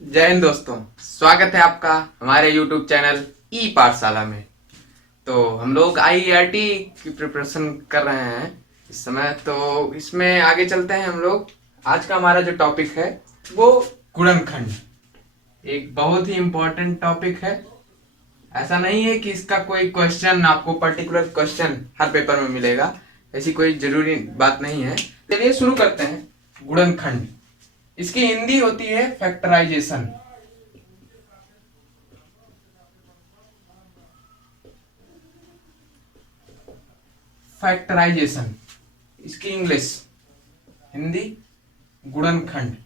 जय हिंद दोस्तों। स्वागत है आपका हमारे YouTube चैनल ई पाठशाला में। तो हम लोग IELT की प्रिपरेशन कर रहे हैं इस समय। तो इसमें आगे चलते हैं हम लोग। आज का हमारा जो टॉपिक है वो गुणनखंड, एक बहुत ही इम्पोर्टेंट टॉपिक है। ऐसा नहीं है कि इसका कोई क्वेश्चन आपको पर्टिकुलर क्वेश्चन हर पेपर में मिलेगा, ऐसी कोई जरूरी बात नहीं है। चलिए शुरू करते हैं। गुणनखंड, इसकी हिंदी होती है फैक्टराइजेशन। फैक्टराइजेशन इसकी इंग्लिश, हिंदी गुणनखंड।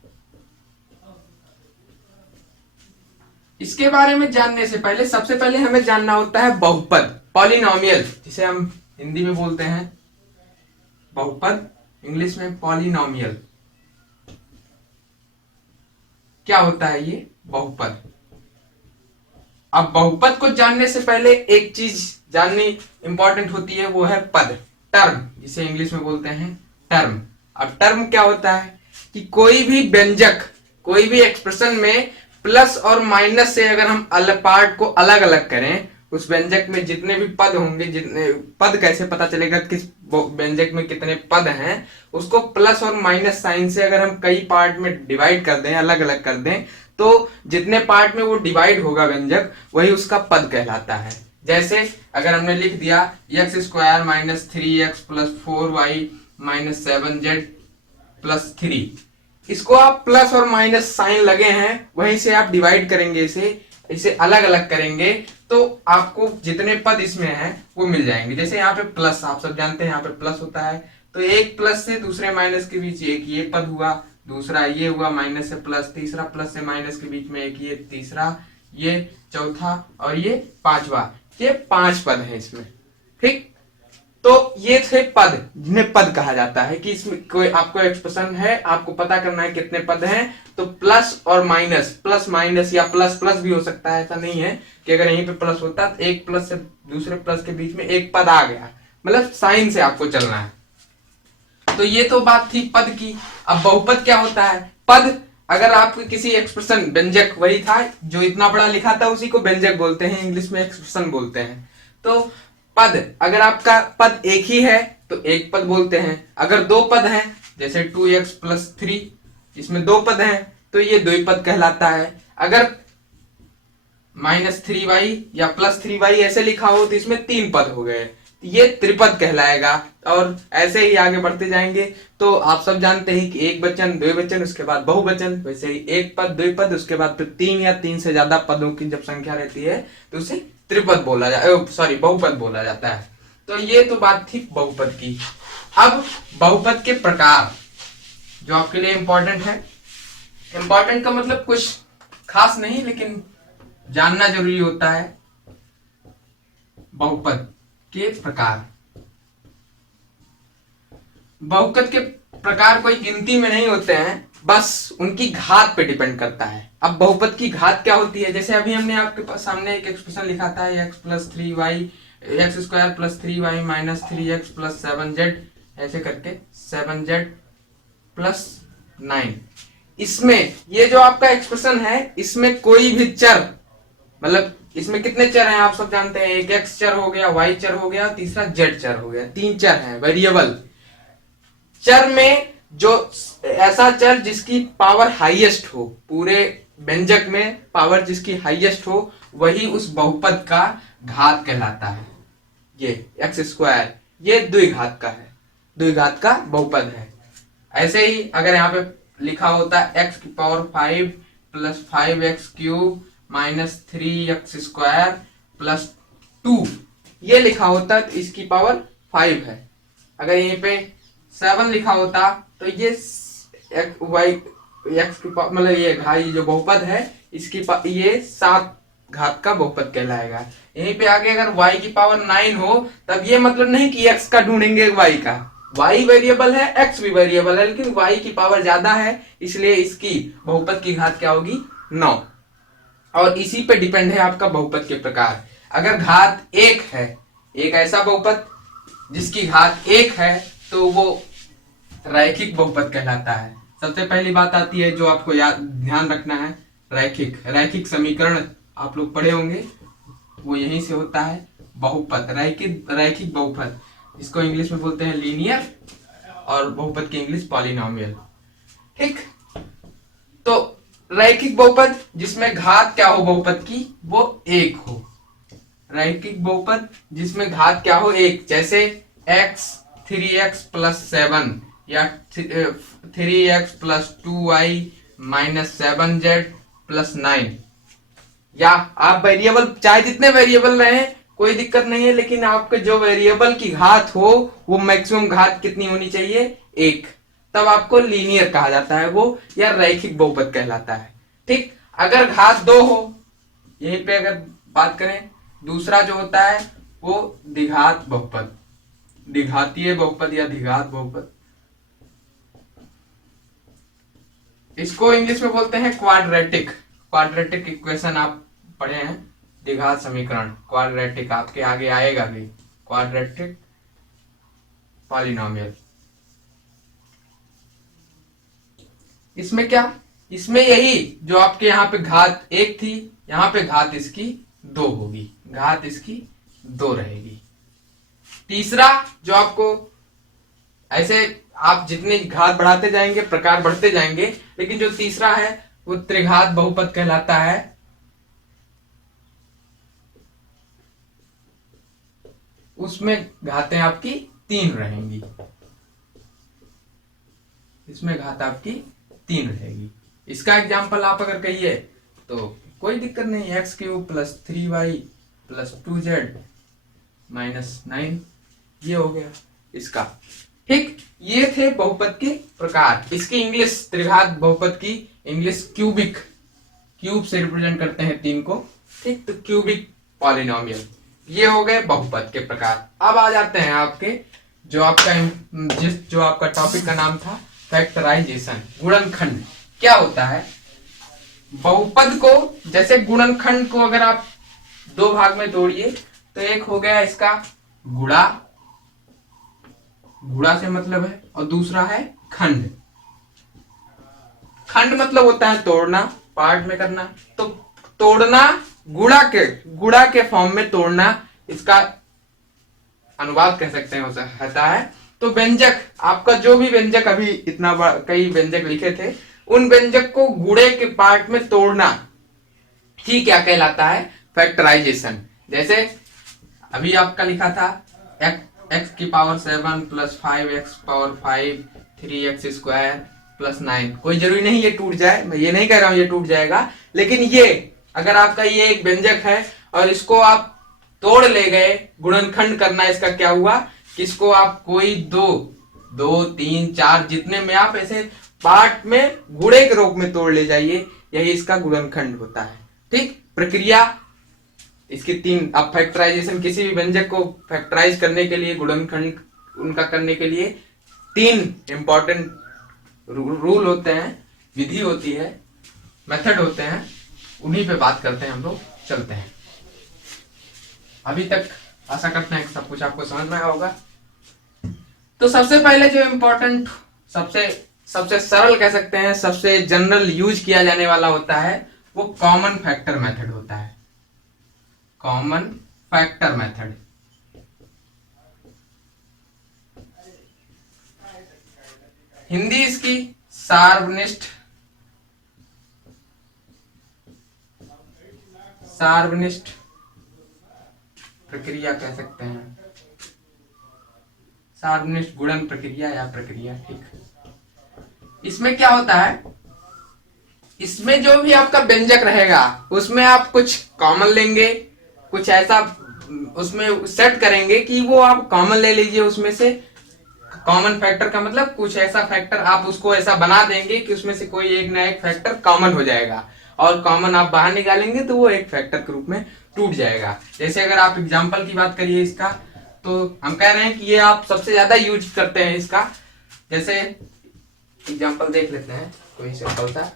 इसके बारे में जानने से पहले सबसे पहले हमें जानना होता है बहुपद, पॉलिनोमियल, जिसे हम हिंदी में बोलते हैं बहुपद, इंग्लिश में पॉलिनोमियल। क्या होता है ये बहुपद? अब बहुपद को जानने से पहले एक चीज जाननी इंपॉर्टेंट होती है, वो है पद, टर्म, जिसे इंग्लिश में बोलते हैं टर्म। अब टर्म क्या होता है कि कोई भी व्यंजक, कोई भी एक्सप्रेशन में प्लस और माइनस से अगर हम अलग पार्ट को अलग अलग करें, उस व्यंजक में जितने भी पद होंगे, जितने पद कैसे पता चलेगा किस व्यंजक में कितने पद हैं, उसको प्लस और माइनस साइन से अगर हम कई पार्ट में डिवाइड कर दें, अलग अलग कर दें, तो जितने पार्ट में वो डिवाइड होगा व्यंजक, वही उसका पद कहलाता है। जैसे अगर हमने लिख दिया x square minus 3x plus 4y minus 7z plus 3, इसको आप प्लस और माइनस साइन लगे हैं, वहीं से आप डिवाइड करेंगे, इसे अलग अलग करेंगे, तो आपको जितने पद इसमें हैं वो मिल जाएंगे। जैसे यहाँ पे प्लस, आप सब जानते हैं यहाँ पे प्लस होता है, तो एक प्लस से दूसरे माइनस के बीच एक ये पद हुआ, दूसरा ये हुआ माइनस से प्लस, तीसरा प्लस से माइनस के बीच में एक ये, तीसरा ये, चौथा और ये पांचवा, ये 5 पद हैं इसमें। ठीक, तो ये थे पद, जिन्हें पद कहा जाता है। कि इसमें कोई आपको एक्सप्रेशन है, आपको पता करना है कितने पद हैं, तो प्लस और माइनस, प्लस माइनस या प्लस प्लस भी हो सकता है। ऐसा नहीं है कि अगर यहीं पे प्लस होता तो एक प्लस से दूसरे प्लस के बीच में एक पद आ गया, मतलब साइन से आपको चलना है। तो ये तो बात थी पद की। अब बहुपद क्या होता है? पद, अगर आपको किसी एक्सप्रेशन, व्यंजक वही था जो इतना बड़ा लिखा था, उसी को व्यंजक बोलते हैं, इंग्लिश में एक्सप्रेशन बोलते हैं। तो पद, अगर आपका पद एक ही है तो एक पद बोलते हैं। अगर दो पद हैं, जैसे 2x प्लस 3, इसमें दो पद हैं, तो ये द्विपद कहलाता है। अगर माइनस 3y या प्लस 3y ऐसे लिखा हो तो इसमें 3 पद हो गए, ये त्रिपद कहलाएगा। और ऐसे ही आगे बढ़ते जाएंगे। तो आप सब जानते हैं कि एक वचन, द्विवचन, उसके बाद बहुवचन, वैसे ही एक पद, द्विपद, उसके बाद फिर 3 या 3 से ज्यादा पदों की जब संख्या रहती है तो उसे त्रिपद बोला बहुपद बोला जाता है। तो ये तो बात थी बहुपद की। अब बहुपद के प्रकार जो आपके लिए इंपॉर्टेंट है, इंपॉर्टेंट का मतलब कुछ खास नहीं, लेकिन जानना जरूरी होता है। बहुपद के प्रकार, बहुपद के प्रकार कोई गिनती में नहीं होते हैं, बस उनकी घात पे डिपेंड करता है। अब बहुपद की घात क्या होती है? जैसे अभी हमने आपके पास सामने एक एक्सप्रेशन लिखा था, x plus 3y, x square plus 3y minus 3x plus 7z, ऐसे करके 7z प्लस 9। इसमें ये जो आपका एक्सप्रेशन है, इसमें कोई भी चर, मतलब इसमें कितने चर हैं आप सब जानते हैं, एक x चर हो गया, y चर हो गया, तीसरा z चर हो गया, 3 चर हैं वेरिएबल। चर में जो ऐसा चर जिसकी पावर हाईएस्ट हो, पूरे व्यंजक में पावर जिसकी हाईएस्ट हो, वही उस बहुपद का घात कहलाता है। ये एक्स स्क्वायर, ये द्विघात का है, द्विघात का बहुपद है। ऐसे ही अगर यहाँ पे लिखा होता एक्स की power 5 plus 5x cube minus 3x square plus 2, ये लिखा होता तो इसकी पावर 5 है। अगर यहीं पे 7 लिखा होता तो ये एक्स की मतलब ये घाई जो बहुपद है, इसकी ये 7 घात का बहुपद कहलाएगा। यहीं पे आगे अगर y की पावर 9 हो, तब ये मतलब नहीं कि x का ढूंढेंगे y का, y वेरिएबल है, x भी वेरिएबल है, लेकिन y की पावर ज्यादा है, इसलिए इसकी बहुपद की घात क्या होगी? 9। और इसी पे डिपेंड है आपका बहुपद के प्रकार। अगर घात 1 है, एक ऐसा बहुपद जिसकी घात 1 है, तो वो रैखिक बहुपद कहलाता है। सबसे पहली बात आती है जो आपको ध्यान रखना है, रैखिक रैखिक समीकरण आप लोग पढ़े होंगे, वो यहीं से होता है। बहुपद, रैखिक रैखिक बहुपद, इसको इंग्लिश में बोलते हैं लीनियर, और बहुपद की इंग्लिश पॉलिनोमियल। ठीक, तो रैखिक बहुपद जिसमें घात क्या हो बहुपद की, वो एक हो। रैखिक बहुपद जिसमें घात क्या हो, एक, जैसे x 3x प्लस 7 या 3x plus 2y minus 7z plus 9, या आप वेरिएबल चाहे जितने वेरिएबल रहे कोई दिक्कत नहीं है, लेकिन आपके जो वेरिएबल की घात हो वो मैक्सिमम घात कितनी होनी चाहिए, एक, तब आपको लीनियर कहा जाता है वो, या रैखिक बहुपद कहलाता है। ठीक, अगर घात दो हो, यहीं पे अगर बात करें, दूसरा जो होता है वो द्विघात बहुपद, द्विघातीय बहुपद या द्विघात बहुपद, इसको इंग्लिश में बोलते हैं क्वाड्रेटिक। क्वाड्रेटिक इक्वेशन आप पढ़े हैं, द्विघात समीकरण, क्वाड्रेटिक आपके आगे आएगा भी, क्वाड्रेटिक पॉलिनोमियल। इसमें क्या, इसमें यही जो आपके यहाँ पे घात एक थी, यहाँ पे घात इसकी दो होगी, घात इसकी दो रहेगी। तीसरा जो आपको, ऐसे आप जितने घात बढ़ाते जाएंगे प्रकार बढ़ते जाएंगे, लेकिन जो तीसरा है वो त्रिघात बहुपद कहलाता है। उसमें घातें आपकी तीन रहेंगी, इसमें घात आपकी तीन रहेगी। इसका एग्जाम्पल आप अगर कहिए तो कोई दिक्कत नहीं, x cube plus 3y plus 2z minus 9, ये हो गया इसका। ठीक, ये थे बहुपद के प्रकार। इसकी इंग्लिश, त्रिघात बहुपद की इंग्लिश क्यूबिक, क्यूब से रिप्रेजेंट करते हैं तीन को। ठीक, तो क्यूबिक पॉलिनोमियल, ये हो गए बहुपद के प्रकार। अब आ जाते हैं आपके जो आपका जो आपका टॉपिक का नाम था फैक्टराइजेशन, गुणनखंड। क्या होता है बहुपद को, जैसे गुणनखंड को अगर आप दो भाग में तोड़िए तो एक हो गया इसका गुणा, गुणा से मतलब है, और दूसरा है खंड। खंड मतलब होता है तोड़ना, पार्ट में करना, तो तोड़ना, गुणा के फॉर्म में तोड़ना, इसका अनुवाद कह सकते हैं होता है। तो व्यंजक, आपका जो भी व्यंजक, अभी इतना कई व्यंजक लिखे थे, उन व्यंजक को गुणे के पार्ट में तोड़ना ही क्या कहलाता है, फैक्टराइजेशन। जैसे अभी आपका लिखा था x की power 7 plus 5x power 5 3x square plus 9। कोई जरूरी नहीं ये टूट जाए, मैं ये नहीं कह रहा हूं ये टूट जाएगा, लेकिन ये अगर आपका ये एक व्यंजक है और इसको आप तोड़ ले गए, गुणनखंड करना, इसका क्या हुआ कि इसको आप कोई दो तीन चार जितने में आप ऐसे पार्ट में गुणे के रूप में तोड़ ले जाइए, यही इसका गुणनखंड होता है। ठीक, प्रक्रिया इसकी तीन। अब फैक्टराइजेशन, किसी भी व्यंजक को फैक्टराइज करने के लिए, गुणनखंड उनका करने के लिए तीन इंपॉर्टेंट रूल होते हैं, विधि होती है, मेथड होते हैं, उन्हीं पे बात करते हैं हम लोग। चलते हैं, अभी तक आशा करते हैं कि सब कुछ आपको समझ में आया होगा। तो सबसे पहले जो इंपॉर्टेंट, सबसे सरल कह सकते हैं, सबसे जनरल यूज किया जाने वाला होता है वो कॉमन फैक्टर मेथड होता है। कॉमन फैक्टर मेथड, हिंदी इसकी सार्वनिष्ठ प्रक्रिया कह सकते हैं, सार्वनिष्ठ गुणन प्रक्रिया या प्रक्रिया। ठीक, इसमें क्या होता है, इसमें जो भी आपका व्यंजक रहेगा उसमें आप कुछ कॉमन लेंगे, कुछ ऐसा उसमें सेट करेंगे कि वो आप कॉमन ले लीजिए उसमें से। कॉमन फैक्टर का मतलब कुछ ऐसा फैक्टर आप उसको ऐसा बना देंगे कि उसमें से कोई एक ना एक फैक्टर कॉमन हो जाएगा, और कॉमन आप बाहर निकालेंगे तो वो एक फैक्टर के रूप में टूट जाएगा। जैसे अगर आप एग्जांपल की बात करिए इसका, तो हम कह रहे हैं कि ये आप सबसे ज्यादा यूज करते हैं इसका। जैसे एग्जांपल देख लेते हैं कोई सिंपल सा,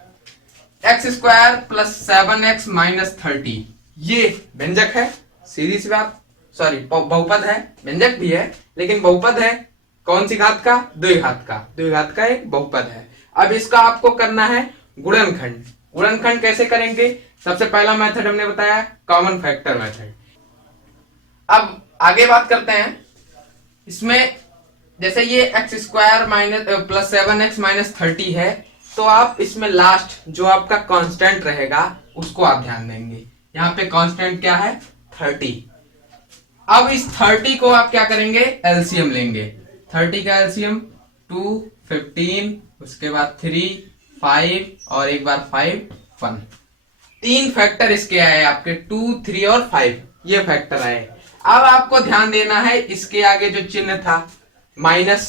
x square plus 7x minus 30, ये व्यंजक है, सीधी सी बात, सॉरी बहुपद है, व्यंजक भी है लेकिन बहुपद है। कौन सी घात का, द्विघात का एक बहुपद है। अब इसका आपको करना है गुणनखंड। गुणनखंड कैसे करेंगे? सबसे पहला मेथड हमने बताया कॉमन फैक्टर मेथड। अब आगे बात करते हैं इसमें, जैसे ये x square minus plus 7x minus 30 है, तो आप इसमें लास्ट जो आपका कांस्टेंट रहेगा उसको आप ध्यान देंगे। यहाँ पे कांस्टेंट क्या है? 30। अब इस 30 को आप क्या करेंगे? एलसीएम लेंगे। 30 का एलसीएम 2, 15, उसके बाद 3, 5 और एक बार 5, 1। 3 फैक्टर इसके आए आपके, 2, 3 और 5, ये फैक्टर आए। अब आपको ध्यान देना है इसके आगे जो चिन्ह था माइनस।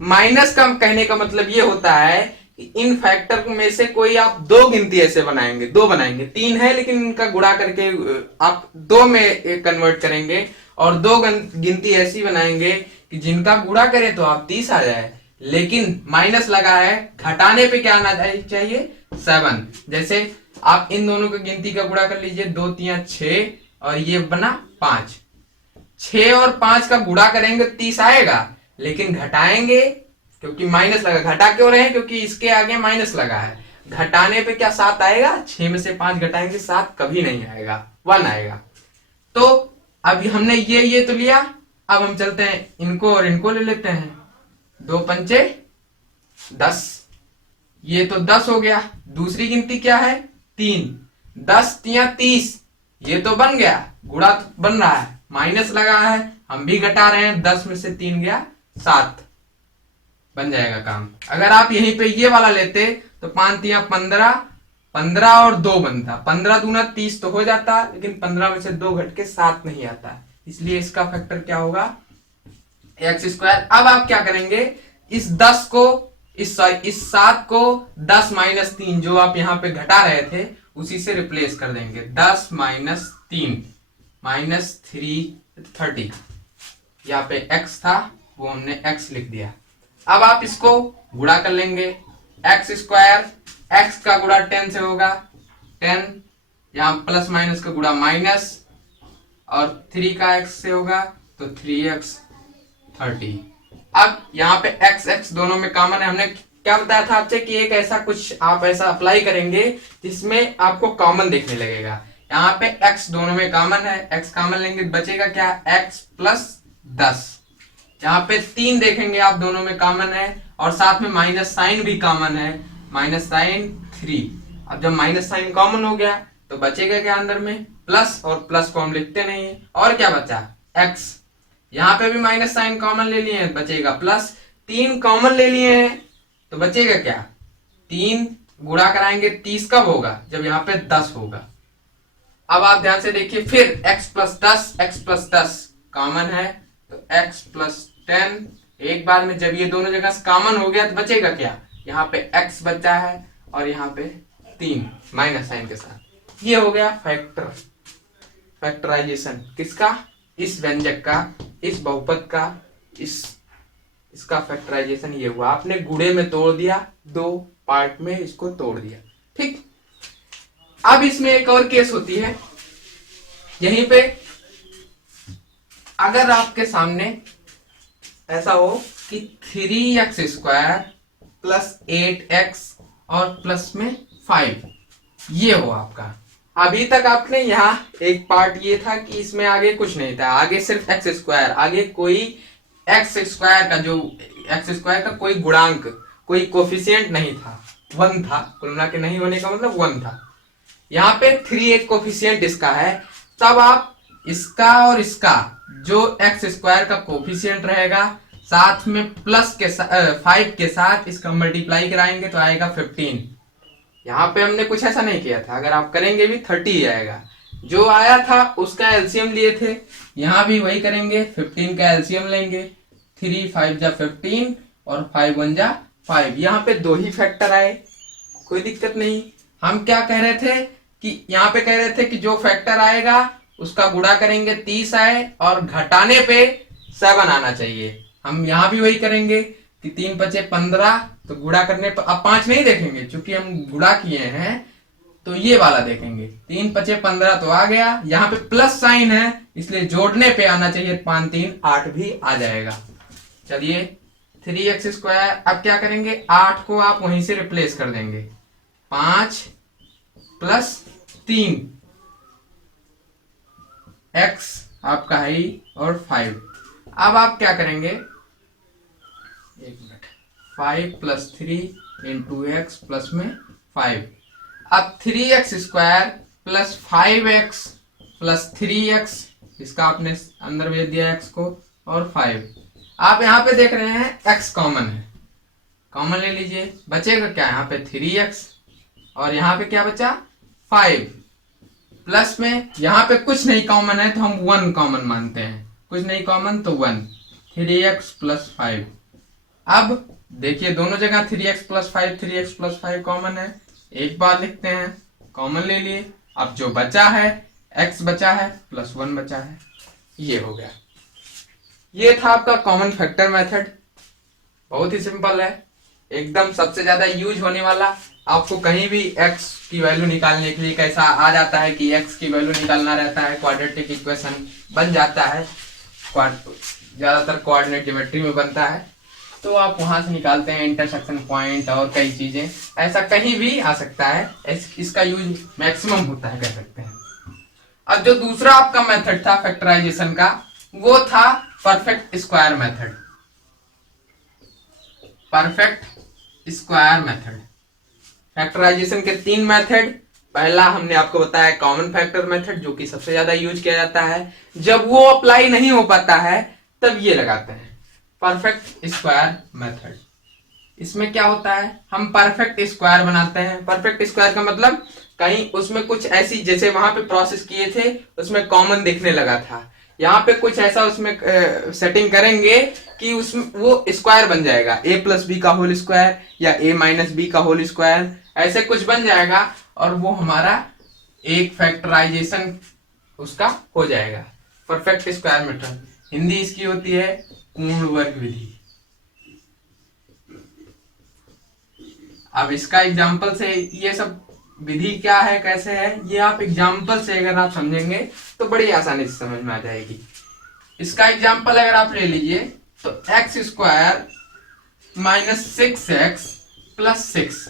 माइनस का कहने का मतलब ये होता है कि इन फैक्टर में से कोई आप दो गिनती ऐसे बनाएंगे, दो बनाएंगे, 3 है लेकिन इनका गुणा करके आप 2 में कन्वर्ट करेंगे, और 2 गिनती ऐसी बनाएंगे कि जिनका गुणा करें तो आप 30 आ जाए, लेकिन माइनस लगा है, घटाने पे क्या आना चाहिए? 7। जैसे आप इन दोनों की गिनती का गुणा कर लीजिए, 2 3 6 और ये बना 5। 6 और 5 का गुणा करेंगे 30 आएगा, लेकिन घटाएंगे क्योंकि माइनस लगा। घटा क्यों रहे? क्योंकि इसके आगे माइनस लगा है। घटाने पे क्या 7 आएगा? 6 में से 5 घटाएंगे 7 कभी नहीं आएगा, 1 आएगा। तो अभी हमने ये तो लिया। अब हम चलते हैं इनको और इनको ले लेते हैं। 2 पंचे 10, ये तो 10 हो गया। दूसरी गिनती क्या है? 3। 10 3 30, ये तो बन गया, गुणा तो बन रहा है, माइनस लगा है, हम भी घटा रहे हैं। 10 में से 3 गया 7, बन जाएगा काम। अगर आप यहीं पे ये वाला लेते तो 5 3 15, 15 और 2 बनता, 15 दूना 30 तो हो जाता, लेकिन 15 में से 2 घट के 7 नहीं आता, इसलिए इसका फैक्टर क्या होगा? X square. अब आप क्या करेंगे? इस 10 को इस 7 को 10 माइनस 3 जो आप यहाँ पे घटा रहे थे उसी से रिप्लेस कर देंगे। 10 माइनस 3 माइनस 3 30, यहाँ पे x था वो हमने x लिख दिया। अब आप इसको गुणा कर लेंगे। एक्स स्क्वायर, x का गुणा 10 से होगा 10, यहाँ प्लस माइनस का गुणा माइनस, और 3 का x से होगा तो 3x 30। अब यहाँ पे x x दोनों में कॉमन है। हमने क्या बताया था आपसे कि एक ऐसा कुछ आप ऐसा अप्लाई करेंगे जिसमें आपको कॉमन देखने लगेगा। यहाँ पे x दोनों में कॉमन है, x कॉमन लेंगे, बचेगा क्या? x plus 10। यहाँ पे 3 देखेंगे आप, दोनों में कॉमन है, और साथ में माइनस साइन भी कॉमन है, माइनस साइन 3। अब जब माइनस साइन कॉमन हो गया तो बचेगा क्या अंदर में? प्लस, और प्लस को हम लिखते नहीं है। और क्या बचा? x। यहाँ पे भी माइनस साइन कॉमन ले लिए हैं, बचेगा प्लस। 3 कॉमन ले लिए हैं तो बचेगा क्या? 3 गुणा कराएंगे 30 कब होगा? जब यहाँ पे 10 होगा। अब आप ध्यान से देखिए, फिर x plus 10, x plus 10 common है तो x प्लस 10। एक बार में जब ये दोनों जगह कॉमन हो गया तो बचेगा क्या? यहाँ पे x बचा है और यहाँ पे 3 माइनस साइन के साथ। ये हो गया फैक्टर, फैक्टराइजेशन किसका? इस व्यंजक का, इस बहुपद का, इसका फैक्टराइजेशन ये हुआ। आपने गुणे में तोड़ दिया, 2 पार्ट में इसको तोड़ दिया, ठीक। अब इसमें एक और केस होती है, यहीं पे अगर आपके सामने ऐसा हो कि 3x स्क्वायर प्लस 8x और प्लस में 5, ये हो आपका। अभी तक आपने यहाँ एक पार्ट ये था कि इसमें आगे कुछ नहीं था, आगे सिर्फ x स्क्वायर, आगे कोई x स्क्वायर का जो x स्क्वायर का कोई गुणांक, कोई कोफिशिएंट नहीं था, 1 था। कुल मिला के नहीं होने का मतलब 1 था। यहाँ पे 3 एक कोफिशिएंट इसका है, तब आप इसका और इसका जो एक्स स्क्वायर का कोफिशिएंट रहेगा साथ में प्लस के 5 के साथ इसका मल्टीप्लाई कराएंगे तो आएगा 15। यहाँ पे हमने कुछ ऐसा नहीं किया था, अगर आप करेंगे भी 30 ही आएगा। जो आया था उसका एलसीएम लिए थे, यहाँ भी वही करेंगे, 15 का एलसीएम लेंगे, 3 5 जा 15 और 5 1 जा 5। यहाँ पे 2 ही फैक्टर आए, कोई दिक्कत नहीं। हम क्या कह रहे थे कि यहाँ पे कह रहे थे कि जो फैक्टर आएगा उसका गुणा करेंगे 30 आए और घटाने पे 7 आना चाहिए। हम यहाँ भी वही करेंगे कि 3 5 15, तो गुणा करने पर अब 5 नहीं देखेंगे क्योंकि हम गुणा किए हैं, तो ये वाला देखेंगे। 3 5 15 तो आ गया, यहाँ पे प्लस साइन है इसलिए जोड़ने पे आना चाहिए, 5 3 8 भी आ जाएगा। चलिए 3x स्क्वायर, अब क्या करेंगे? 8 को आप वहीं से रिप्लेस कर देंगे, 5 प्लस 3x आपका है और 5। अब आप क्या करेंगे, एक minute, 5 plus 3 into x plus में 5। अब 3x² plus 5x plus 3x, इसका आपने अंदर भेज दिया x को, और 5। आप यहाँ पे देख रहे हैं x कॉमन है, कॉमन ले लीजिए, बचेगा क्या यहाँ पे 3x, और यहाँ पे क्या बचा 5, प्लस में यहाँ पे कुछ नहीं कॉमन है तो हम 1 कॉमन मानते हैं, कुछ नहीं कॉमन तो 1, 3x प्लस 5। अब देखिए दोनों जगह 3x plus 5 3x plus 5 common है, एक बार लिखते हैं, कॉमन ले लिए। अब जो बचा है x बचा है प्लस 1 बचा है, ये हो गया। ये था आपका कॉमन फैक्टर मेथड, बहुत ही सिंपल है, एकदम सबसे ज्यादा यूज होने वाला। आपको कहीं भी x की वैल्यू निकालने के लिए कैसा आ जाता है कि x की वैल्यू निकालना रहता है, क्वाड्रेटिक इक्वेशन बन जाता है, ज्यादातर कोऑर्डिनेट ज्योमेट्री में बनता है, तो आप वहां से निकालते हैं इंटरसेक्शन पॉइंट और कई चीजें, ऐसा कहीं भी आ सकता है, इसका यूज मैक्सिमम होता है कह सकते हैं। अब जो दूसरा आपका मेथड था फैक्टराइजेशन का, वो था perfect square method. Perfect square method, factorisation के 3 मेथड। पहला हमने आपको बताया कॉमन फैक्टर मेथड, जो कि सबसे ज्यादा यूज किया जाता है। जब वो अप्लाई नहीं हो पाता है तब ये लगाते हैं परफेक्ट स्क्वायर मेथड। इसमें क्या होता है, हम परफेक्ट स्क्वायर बनाते हैं। परफेक्ट स्क्वायर का मतलब कहीं उसमें कुछ ऐसी, जैसे वहां पे प्रोसेस किए थे उसमें कॉमन दिखने लगा था, यहाँ पे कुछ ऐसा उसमें सेटिंग करेंगे कि उसमें वो स्क्वायर बन जाएगा, a प्लस बी का होल स्क्वायर या a माइनस बी का होल स्क्वायर, ऐसे कुछ बन जाएगा, और वो हमारा एक फैक्टराइजेशन उसका हो जाएगा। परफेक्ट स्क्वायर मेथड, हिंदी इसकी होती है पूर्ण वर्ग विधि। अब इसका एग्जाम्पल से ये सब विधि क्या है, कैसे है, ये आप एग्जाम्पल से अगर आप समझेंगे तो बड़ी आसानी से समझ में आ जाएगी। इसका एग्जाम्पल अगर आप ले लीजिए तो x² माइनस 6x प्लस 6।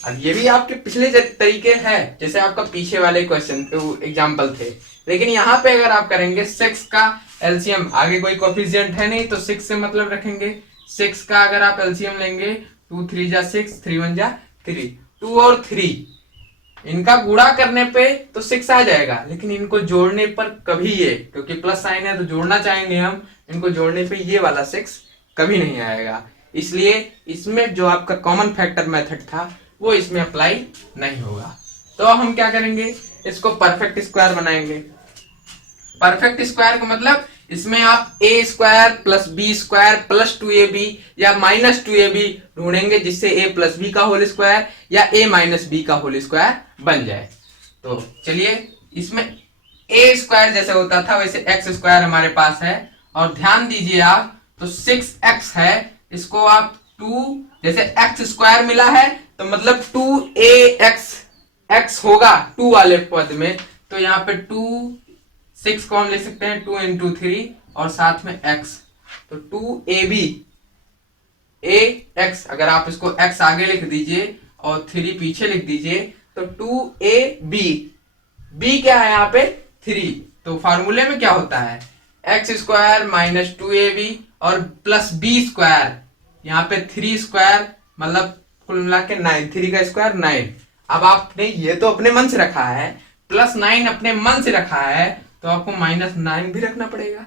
अब ये भी आपके पिछले तरीके हैं, जैसे आपका पीछे वाले क्वेश्चन एग्जाम्पल थे, लेकिन यहाँ पे अगर आप करेंगे 6 का एलसीएम, आगे कोई कोफिशिएंट है नहीं तो 6 से मतलब रखेंगे। 6 का अगर आप एलसीएम लेंगे 2 3 जा 6, 3 1 जा 3, 2 और 3 इनका गुणा करने पे तो 6 आ जाएगा, लेकिन इनको जोड़ने पर कभी ये, क्योंकि प्लस साइन है तो जोड़ना चाहेंगे हम, इनको जोड़ने पे ये वाला 6 कभी नहीं आएगा। इसलिए इसमें जो आपका कॉमन फैक्टर मेथड था वो इसमें अप्लाई नहीं होगा। तो हम क्या करेंगे, इसको परफेक्ट स्क्वायर बनाएंगे। परफेक्ट स्क्वायर का मतलब इसमें आप a² plus b² plus 2ab या माइनस 2ab ढूंढेंगे, जिससे a प्लस बी का होल स्क्वायर या a माइनस बी का होल स्क्वायर बन जाए। तो चलिए, इसमें a² जैसे होता था वैसे x² हमारे पास है, और ध्यान दीजिए आप, तो 6x है, इसको आप 2, जैसे x² मिला है तो मतलब 2ax, x होगा 2 वाले पद में, तो यहाँ पे 6 को हम लिख सकते हैं 2 इंटू 3 और साथ में x, तो 2ab ax, अगर आप इसको x आगे लिख दीजिए और 3 पीछे लिख दीजिए तो 2ab, b क्या है यहाँ पे 3, तो फार्मूले में क्या होता है x² माइनस 2ab और प्लस b², यहाँ पे 3² मतलब कुल मिला के 9, 3 का स्क्वायर 9। अब आपने ये तो अपने मन से रखा है, प्लस 9 अपने मन से रखा है, तो आपको माइनस 9 भी रखना पड़ेगा।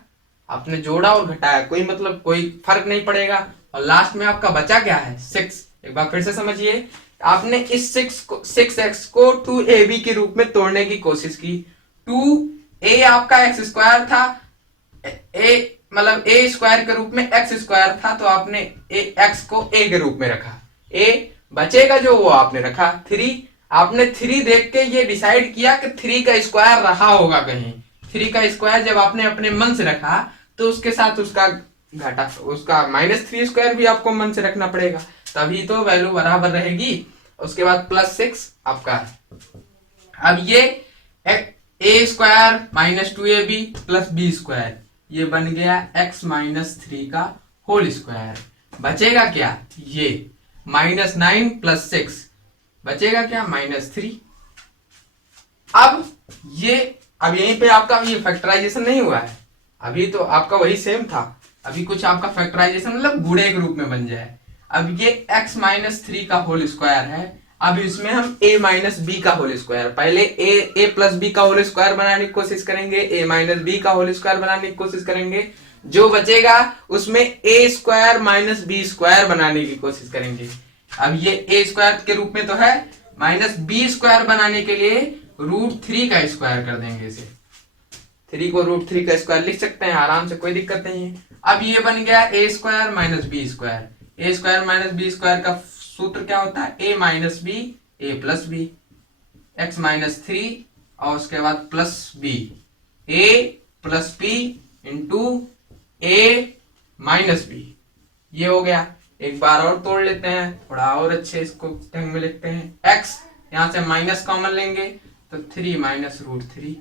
आपने जोड़ा और घटाया, कोई मतलब कोई फर्क नहीं पड़ेगा, और लास्ट में आपका बचा क्या है 6। एक बार फिर से समझिए, आपने इस 6x को 2ab के रूप में तोड़ने की कोशिश की। 2a आपका x² था, a मतलब a² के रूप में x² था, तो आपने x को a के रूप में रखा, a बचेगा जो वो आपने रखा 3। आपने 3 देख के ये डिसाइड किया कि 3 का स्क्वायर रहा होगा कहीं, 3 का स्क्वायर जब आपने अपने मन से रखा तो उसके साथ उसका घटा, उसका -3² भी आपको मन से रखना पड़ेगा, तभी तो वैल्यू बराबर रहेगी। उसके बाद प्लस 6 आपका। अब ये a² minus 2ab plus b², ये बन गया x माइनस 3 का होल स्क्वायर। बचेगा क्या, ये -9 प्लस 6 बचेगा क्या -3, अब ये अब यहीं पे आपका ये फैक्टराइजेशन नहीं हुआ है, अभी तो आपका वही सेम था, अभी कुछ आपका फैक्टराइजेशन मतलब गुणे के रूप में बन जाए। अब ये x माइनस थ्री का होल स्क्वायर है, अब इसमें हम a माइनस बी का होल स्क्वायर, पहले a प्लस बी का होल स्क्वायर बनाने की कोशिश करेंगे, a माइनस बी का होल स्क्वायर बनाने की कोशिश करेंगे, जो बचेगा उसमें a square minus B square बनाने की कोशिश करेंगे। अब ये a स्क्वायर के रूप में तो है, माइनस बी स्क्वायर बनाने के लिए रूट थ्री का स्क्वायर कर देंगे, इसे थ्री को रूट थ्री का स्क्वायर लिख सकते हैं आराम से, कोई दिक्कत नहीं है। अब ये बन गया a square minus B square, a square minus B square का सूत्र क्या होता है, a minus b a plus b, x minus three और उसके बाद plus b, a plus b into a minus b, ये हो गया। एक बार और तोड़ लेते हैं, थोड़ा और अच्छे इसको ढंग में लिखते हैं, x यहां से माइनस कॉमन लेंगे तो थ्री माइनस रूट थ्री,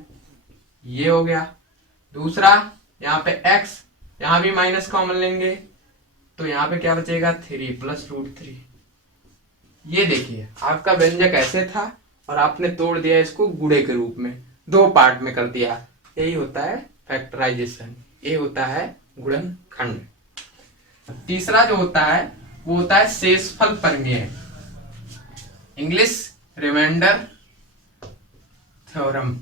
ये हो गया। दूसरा यहाँ पे x, यहां भी माइनस कॉमन लेंगे तो यहाँ पे क्या बचेगा, थ्री प्लस रूट थ्री। ये देखिए आपका व्यंजक ऐसे था और आपने तोड़ दिया इसको गुणे के रूप में, दो पार्ट में कर दिया, यही होता है फैक्टराइजेशन, ये होता है गुणनखंड। तीसरा जो होता है वो होता है शेषफल प्रमेय, इंग्लिश रिमाइंडर थ्योरम।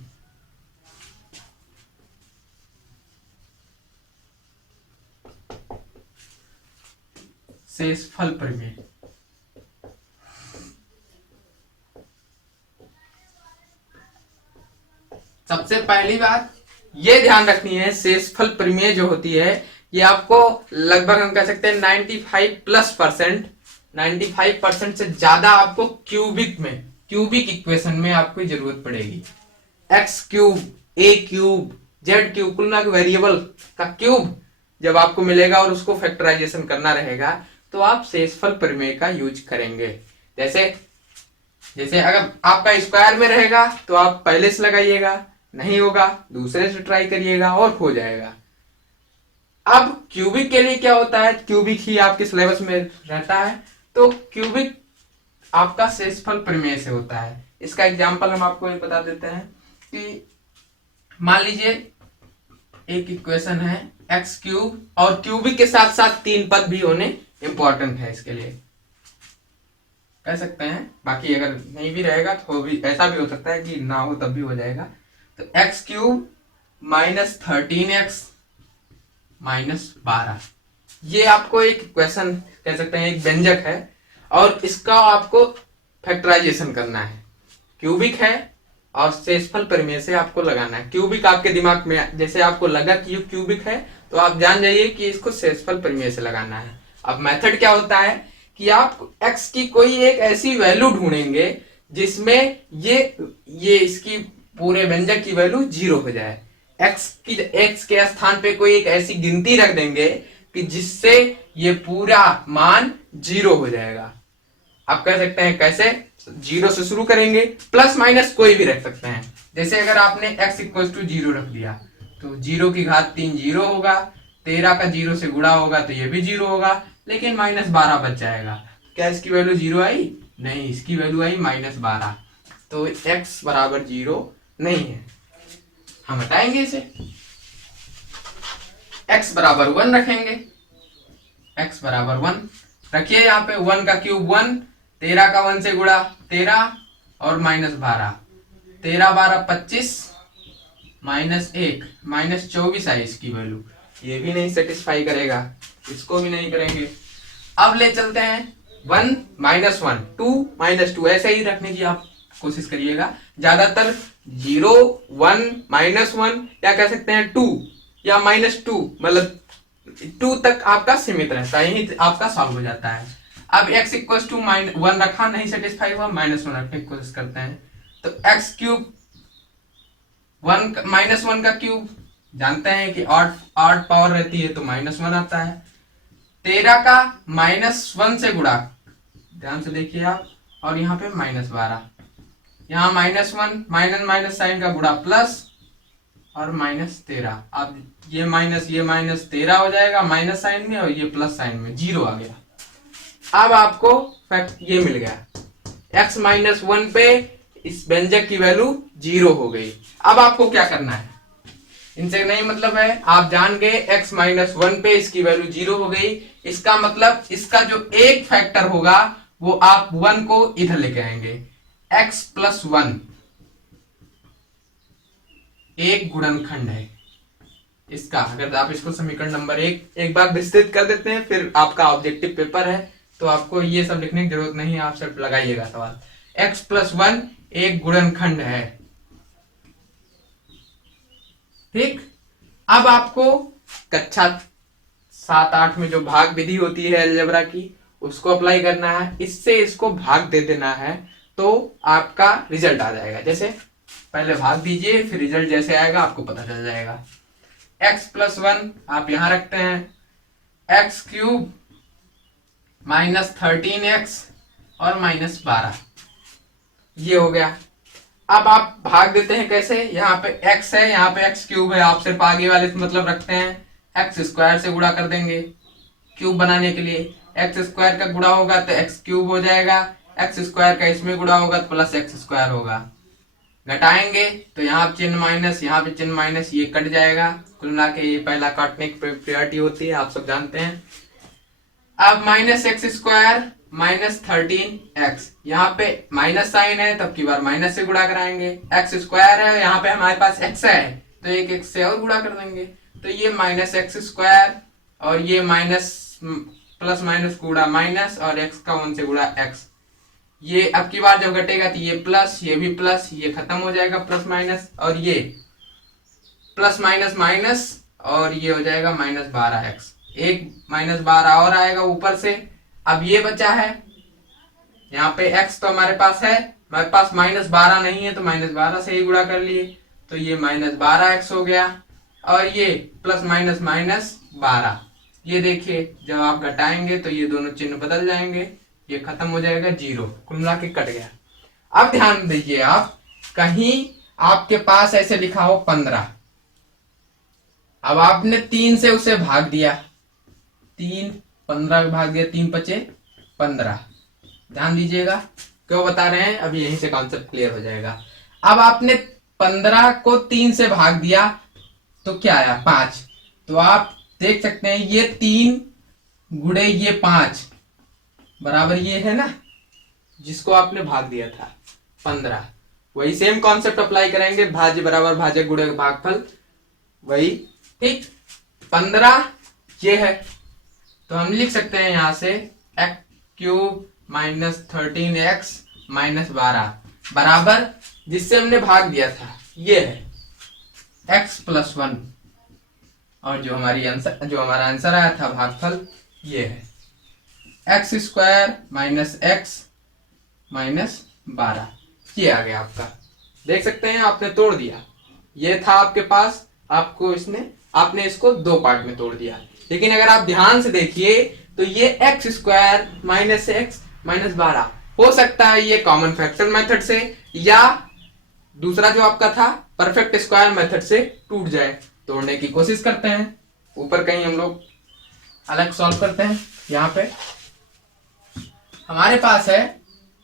शेषफल प्रमेय, सबसे पहली बात ये ध्यान रखनी है, शेषफल प्रमेय जो होती है ये आपको लगभग हम कह सकते हैं 95% 95% से ज्यादा आपको क्यूबिक इक्वेशन में आपको जरूरत पड़ेगी। एक्स क्यूब, ए क्यूब, जेड क्यूब, कुल मिला के वेरिएबल का क्यूब जब आपको मिलेगा और उसको फैक्टराइजेशन करना रहेगा तो आप शेषफल प्रमेय का यूज करेंगे। जैसे अगर आपका स्क्वायर में रहेगा तो आप पहले से लगाइएगा, नहीं होगा दूसरे से ट्राई करिएगा और हो जाएगा। अब क्यूबिक के लिए क्या होता है, क्यूबिक ही आपके सिलेबस में रहता है, तो क्यूबिक आपका शेषफल प्रमेय से होता है। इसका एग्जांपल हम आपको बता देते हैं कि मान लीजिए एक इक्वेशन है एक्स क्यूब, और क्यूबिक के साथ साथ तीन पद भी होने इंपॉर्टेंट है, इसके लिए कह सकते हैं, बाकी अगर नहीं भी रहेगा तो भी ऐसा भी हो सकता है कि ना हो तब भी हो जाएगा। तो x cube minus 13x minus 12, ये आपको एक इक्वेशन कह सकते हैं, एक व्यंजक है, और इसका आपको फैक्टराइजेशन करना है। क्यूबिक है और शेषफल प्रमेय से आपको लगाना है। क्यूबिक आपके दिमाग में जैसे आपको लगा कि ये क्यूबिक है तो आप जान जाइए कि इसको शेषफल प्रमेय से लगाना है। अब मेथड क्या होता है कि आप x की कोई एक ऐसी वैल्यू ढूंढेंगे जिसमें ये इसकी पूरे व्यंजक की वैल्यू 0 हो जाए। x के स्थान पे कोई एक ऐसी गिनती रख देंगे कि जिससे ये पूरा मान 0 हो जाएगा। आप कह सकते हैं कैसे, 0 से शुरू करेंगे, प्लस माइनस कोई भी रख सकते हैं। जैसे अगर आपने x इक्वल टू 0 रख दिया तो 0 की घात 3 0 होगा, 13 का 0 से गुणा होगा तो ये भी 0 होगा, लेकिन माइनस 12 बच जाएगा। क्या इसकी वैल्यू 0 आई? नहीं, इसकी वैल्यू आई माइनस 12, तो x बराबर 0 नहीं है। हम हटाएंगे इसे, x बराबर 1 रखेंगे, x बराबर 1 रखिए। यहाँ पे 1 का क्यूब 1, 13 का 1 से गुणा 13 और माइनस 12, 13 12 25 माइनस 1 माइनस 24 आई इसकी वैल्यू। ये भी नहीं सेटिस्फाई करेगा, इसको भी नहीं करेंगे। अब ले चलते हैं 1 माइनस 1 2 माइनस 2, ऐसे ही रखने की आप कोशिश करिएगा। ज्यादातर 0 1 माइनस 1 या कह सकते हैं 2 या माइनस 2, मतलब 2 तक आपका सीमित रहता है, यही आपका सॉल्व हो जाता है। अब x इक्वल टू 1 रखा, नहीं सेटिस्फाई हुआ, माइनस 1 रखने की कोशिश करते हैं। तो x क्यूब 1 माइनस 1 का क्यूब जानते हैं कि ऑड पावर रहती है तो माइनस 1 आता है। 13 का माइनस 1 से गुणा, ध्यान से देखिए आप, और यहाँ पे माइनस 12, यहाँ माइनस 1 माइनस साइन का गुणा प्लस और माइनस 13। अब ये माइनस 13 हो जाएगा माइनस साइन में, और ये प्लस साइन में 0 आ गया। अब आपको फैक्ट ये मिल गया, x माइनस 1 पे इस व्यंजक की वैल्यू 0 हो गई। अब आपको क्या करना है, इनसे नहीं मतलब है, आप जान गए x माइनस 1 पे इसकी वैल्यू 0 हो गई। इसका मतलब इसका जो एक फैक्टर होगा वो आप 1 को इधर लेके आएंगे। x प्लस 1 एक गुणनखंड है इसका। अगर आप इसको समीकरण नंबर एक बार विस्तृत कर देते हैं, फिर आपका ऑब्जेक्टिव पेपर है तो आपको ये सब लिखने की जरूरत नहीं है, आप सिर्फ लगाइएगा सवाल। x प्लस 1 एक गुणनखंड है, ठीक। अब आपको कक्षा 7-8 में जो भाग विधि होती है अलजेब्रा की, उसको अप्लाई करना है। इससे इसको भाग दे देना है तो आपका रिजल्ट आ जाएगा। जैसे पहले भाग दीजिए, फिर रिजल्ट जैसे आएगा आपको पता चल जाएगा। x प्लस 1 आप यहां रखते हैं, x क्यूब माइनस 13x और माइनस 12, ये हो गया। अब आप भाग देते हैं कैसे, यहाँ पे x है, यहाँ पे x क्यूब है, आप सिर्फ आगे वाले से मतलब रखते हैं, x स्क्वायर से गुणा कर देंगे क्यूब बनाने के लिए। x स्क्वायर का गुणा होगा तो x क्यूब हो जाएगा, x स्क्वायर का इसमें गुणा होगा तो प्लस x स्क्वायर होगा। घटाएंगे तो यहाँ चिन्ह माइनस, यहाँ पे चिन्ह माइनस, ये कट जाएगा। कुल मिला के ये पहला काटने की प्रॉपर्टी होती है, आप सब जानते हैं। अब minus x square minus 13x, यहाँ पे माइनस साइन है तो अब की बार माइनस से गुणा कराएंगे। एक्स स्क्वायर है, यहाँ पे हमारे पास x है तो एक x से और गुणा कर देंगे, तो ये माइनस एक्स स्क्वायर और ये माइनस प्लस माइनस गुणा माइनस और x का 1 से गुणा x। ये अब की बार जब घटेगा तो ये प्लस, ये भी प्लस, ये खत्म हो जाएगा प्लस माइनस, और ये प्लस माइनस माइनस और ये हो जाएगा माइनस 12x। एक माइनस 12 और आएगा ऊपर से। अब ये बचा है, यहाँ पे x तो हमारे पास है, हमारे पास माइनस 12 नहीं है तो माइनस 12 से ही गुणा कर लिए, तो ये माइनस 12x हो गया। और ये प्लस माइनस माइनस 12, ये देखिए जब आप घटाएंगे तो ये दोनों चिन्ह बदल जाएंगे, ये खत्म हो जाएगा 0, कुल मिला के कट गया। अब ध्यान दीजिए, आप कहीं आपके पास ऐसे लिखा हो 15, अब आपने 3 से उसे भाग दिया, 3 15 भाग दिया, 3 पचे 15। ध्यान दीजिएगा क्यों बता रहे हैं, अभी यहीं से कॉन्सेप्ट क्लियर हो जाएगा। अब आपने 15 को 3 से भाग दिया तो क्या आया 5, तो आप देख सकते हैं ये 3 गुणे ये 5 बराबर ये है ना, जिसको आपने भाग दिया था 15। वही सेम कॉन्सेप्ट अप्लाई करेंगे, भाज्य बराबर भाजक गुणे भागफल, वही ठीक। 15 ये है तो हम लिख सकते हैं यहां से x cube minus 13x minus 12 बराबर जिससे हमने भाग दिया था ये है x प्लस 1, और जो हमारा आंसर आया था भागफल ये है x square minus x minus 12, ये आ गया आपका। देख सकते हैं आपने तोड़ दिया, ये था आपके पास, आपने इसको 2 पार्ट में तोड़ दिया। लेकिन अगर आप ध्यान से देखिए तो ये x square minus x minus 12 हो सकता है ये कॉमन फैक्टर मेथड से, या दूसरा जो आपका था परफेक्ट स्क्वायर मेथड से टूट जाए। तोड़ने की कोशिश करते हैं, ऊपर कहीं हम लोग अलग सॉल्व करते हैं। यहाँ पे हमारे पास है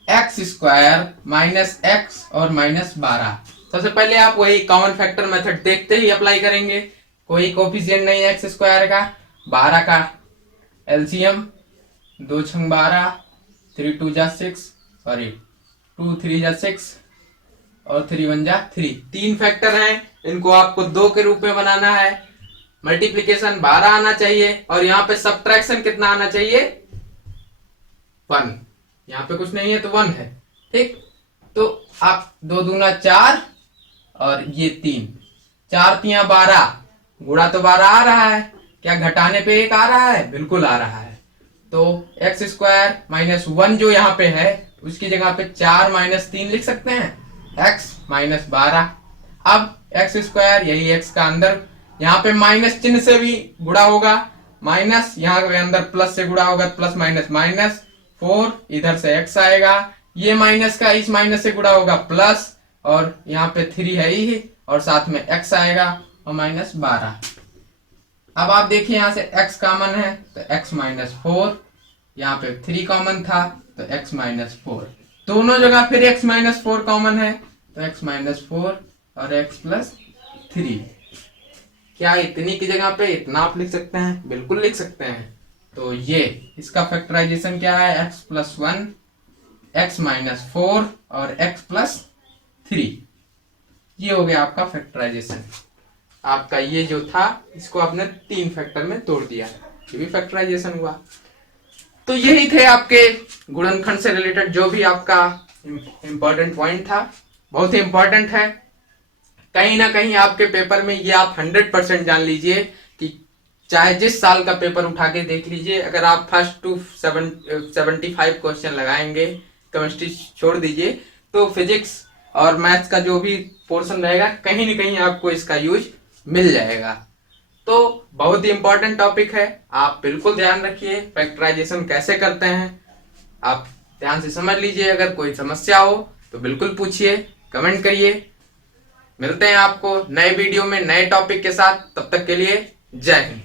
एक्स स्क्वायर माइनस एक्स और माइनस 12। सबसे पहले आप वही कॉमन फैक्टर मेथड देखते ही अप्लाई करेंगे, कोई कोफिशिएंट नहीं है एक्स स्क्वायर का। 12 का एलसीएम 2 छंग 12, 3 2 जा 6, सॉरी 2 3 जा 6 और 3 1 जा 3। 3 फैक्टर हैं, इनको आपको 2 के रूप में बनाना है। मल्टीप्लीकेशन 12 आना चाहिए और यहाँ पे सब्ट्रैक्शन कितना आना चाहिए 1। यहाँ पे कुछ नहीं है तो 1 है, ठीक। तो आप 2 दूना 4 और ये 3, 4 3 12, गुणा तो 12 आ रहा है, क्या घटाने पे 1 आ रहा है, बिल्कुल आ रहा है। तो एक्स स्क्वायर माइनस 1 जो यहाँ पे है उसकी जगह पे 4 माइनस 3 लिख सकते हैं, एक्स माइनस 12। अब एक्स स्क्वायर यही एक्स का अंदर, यहाँ पे माइनस चिन्ह से भी गुणा होगा, माइनस यहाँ पे अंदर प्लस से गुणा होगा, प्लस माइनस माइनस 4, इधर से एक्स आएगा, ये माइनस का इस माइनस से गुणा होगा प्लस, और यहाँ पे 3 है ही और साथ में एक्स आएगा और माइनस 12। अब आप देखिए यहाँ से x कॉमन है तो x माइनस 4, यहाँ पे 3 कॉमन था तो x माइनस 4, दोनों जगह फिर x-4 कॉमन है, तो x-4 और x+3। क्या इतनी की जगह पे इतना आप लिख सकते हैं? बिल्कुल लिख सकते हैं। तो ये इसका फैक्टराइजेशन क्या है? x+1 x-4 और x+3। ये हो गया आपका फैक्टराइजेशन। आपका ये जो था इसको आपने 3 फैक्टर में तोड़ दिया, ये भी फैक्टराइजेशन हुआ। तो यही थे आपके गुणनखंड से रिलेटेड जो भी आपका इंपॉर्टेंट पॉइंट था। बहुत ही इंपॉर्टेंट है, कहीं ना कहीं आपके पेपर में ये आप 100% जान लीजिए कि चाहे जिस साल का पेपर उठा के देख लीजिए, अगर आप फर्स्ट टू 75 क्वेश्चन लगाएंगे, केमिस्ट्री छोड़ दीजिए, तो फिजिक्स और मैथ्स का जो भी पोर्शन रहेगा कहीं ना कहीं आपको इसका यूज मिल जाएगा। तो बहुत ही इंपॉर्टेंट टॉपिक है, आप बिल्कुल ध्यान रखिए। फैक्टराइजेशन कैसे करते हैं आप ध्यान से समझ लीजिए। अगर कोई समस्या हो तो बिल्कुल पूछिए, कमेंट करिए। मिलते हैं आपको नए वीडियो में नए टॉपिक के साथ, तब तक के लिए जय हिंद।